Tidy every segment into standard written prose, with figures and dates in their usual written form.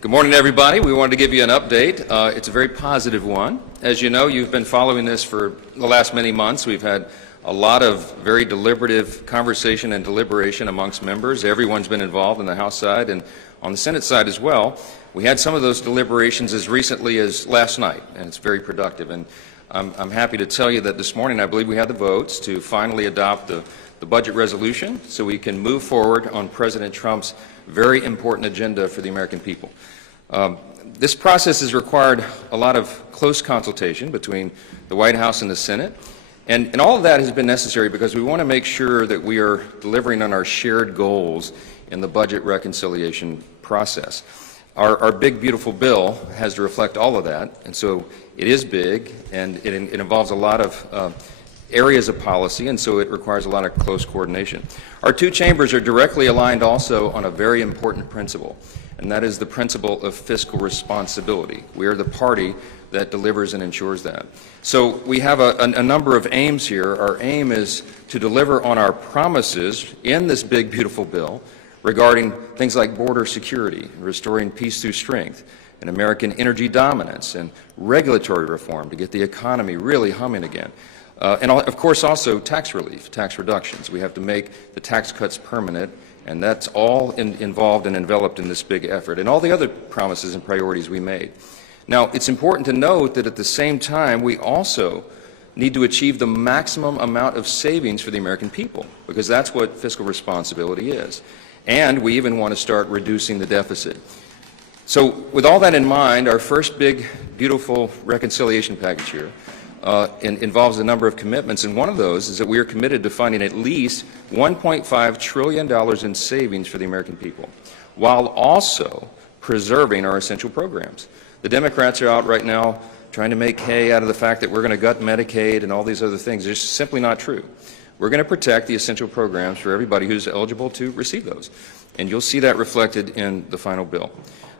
Good morning, everybody. We wanted to give you an update. It's a very positive one. As you know, you've been following this for the last many months. We've had a lot of very deliberative conversation and deliberation amongst members. Everyone's been involved on the House side and on the Senate side as well. We had some of those deliberations as recently as last night, and it's very productive. And I'm happy to tell you that this morning I believe we had the votes to finally adopt the budget resolution so we can move forward on President Trump's very important agenda for the American people. This process has required a lot of close consultation between the White House and the Senate, and all of that has been necessary because we want to make sure that we are delivering on our shared goals in the budget reconciliation process. Our big, beautiful bill has to reflect all of that, and so it is big, and it involves a lot of areas of policy, and so it requires a lot of close coordination. Our two chambers are directly aligned also on a very important principle, and that is the principle of fiscal responsibility. We are the party that delivers and ensures that. So we have a number of aims here. Our aim is to deliver on our promises in this big, beautiful bill regarding things like border security, restoring peace through strength, and American energy dominance, and regulatory reform to get the economy really humming again. And of course also tax relief, tax reductions. We have to make the tax cuts permanent, and that's all involved and enveloped in this big effort, and all the other promises and priorities we made. Now, it's important to note that at the same time, we also need to achieve the maximum amount of savings for the American people, because that's what fiscal responsibility is. And we even want to start reducing the deficit. So with all that in mind, our first big, beautiful reconciliation package here involves a number of commitments, and one of those is that we are committed to finding at least $1.5 trillion in savings for the American people, while also preserving our essential programs. The Democrats are out right now trying to make hay out of the fact that we're going to gut Medicaid and all these other things. It's simply not true. We're going to protect the essential programs for everybody who's eligible to receive those, and you'll see that reflected in the final bill.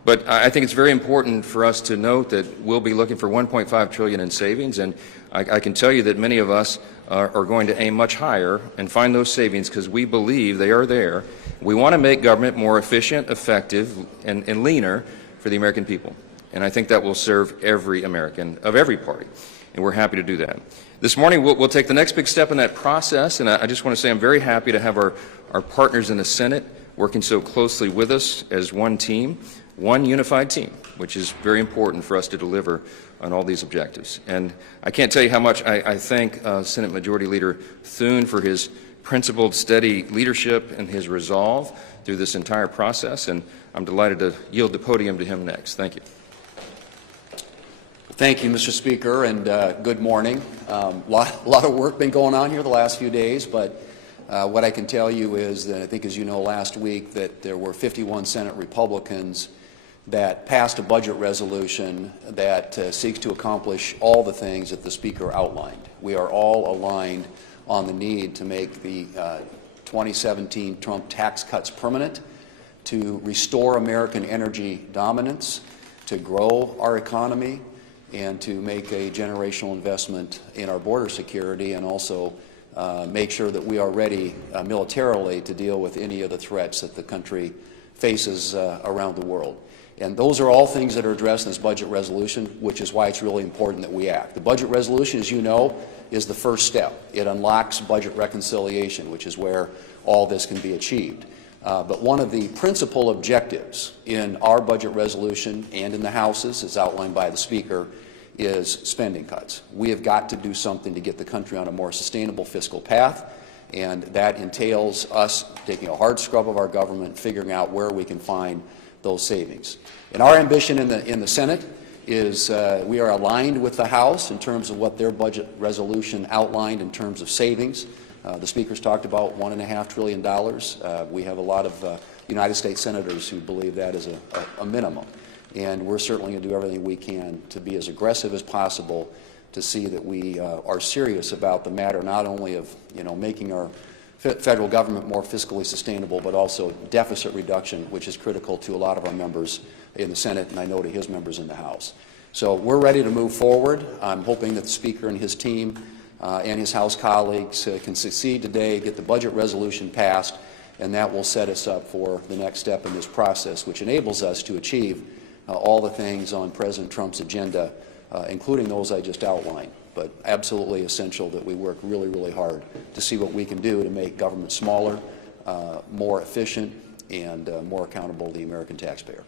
But I think it's very important for us to note that we'll be looking for $1.5 trillion in savings, and I can tell you that many of us are going to aim much higher and find those savings because we believe they are there. We want to make government more efficient, effective, and leaner for the American people. And I think that will serve every American of every party, and we're happy to do that. This morning we'll take the next big step in that process, and I just want to say I'm very happy to have our partners in the Senate working so closely with us as one team. One unified team, which is very important for us to deliver on all these objectives. And I can't tell you how much I thank Senate Majority Leader Thune for his principled, steady leadership and his resolve through this entire process, and I'm delighted to yield the podium to him next. Thank you. Thank you, Mr. Speaker, and good morning. Lot of work been going on here the last few days, but what I can tell you is that I think, as you know, last week that there were 51 Senate Republicans that passed a budget resolution that seeks to accomplish all the things that the Speaker outlined. We are all aligned on the need to make the 2017 Trump tax cuts permanent, to restore American energy dominance, to grow our economy, and to make a generational investment in our border security, and also make sure that we are ready militarily to deal with any of the threats that the country faces around the world. And those are all things that are addressed in this budget resolution, which is why it's really important that we act. The budget resolution, as you know, is the first step. It unlocks budget reconciliation, which is where all this can be achieved. But one of the principal objectives in our budget resolution and in the House's, as outlined by the Speaker, is spending cuts. We have got to do something to get the country on a more sustainable fiscal path, and that entails us taking a hard scrub of our government, figuring out where we can find those savings. And our ambition in the Senate is we are aligned with the House in terms of what their budget resolution outlined in terms of savings. The Speaker's talked about $1.5 trillion. We have a lot of United States senators who believe that is a minimum. And we're certainly going to do everything we can to be as aggressive as possible to see that we are serious about the matter, not only of making our federal government more fiscally sustainable, but also deficit reduction, which is critical to a lot of our members in the Senate, and I know to his members in the House. So we're ready to move forward. I'm hoping that the Speaker and his team and his House colleagues can succeed today, get the budget resolution passed, and that will set us up for the next step in this process, which enables us to achieve all the things on President Trump's agenda, including those I just outlined. But absolutely essential that we work really, really hard to see what we can do to make government smaller, more efficient, and more accountable to the American taxpayer.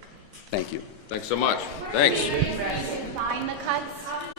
Thank you. Thanks so much. Thanks. Find the cuts.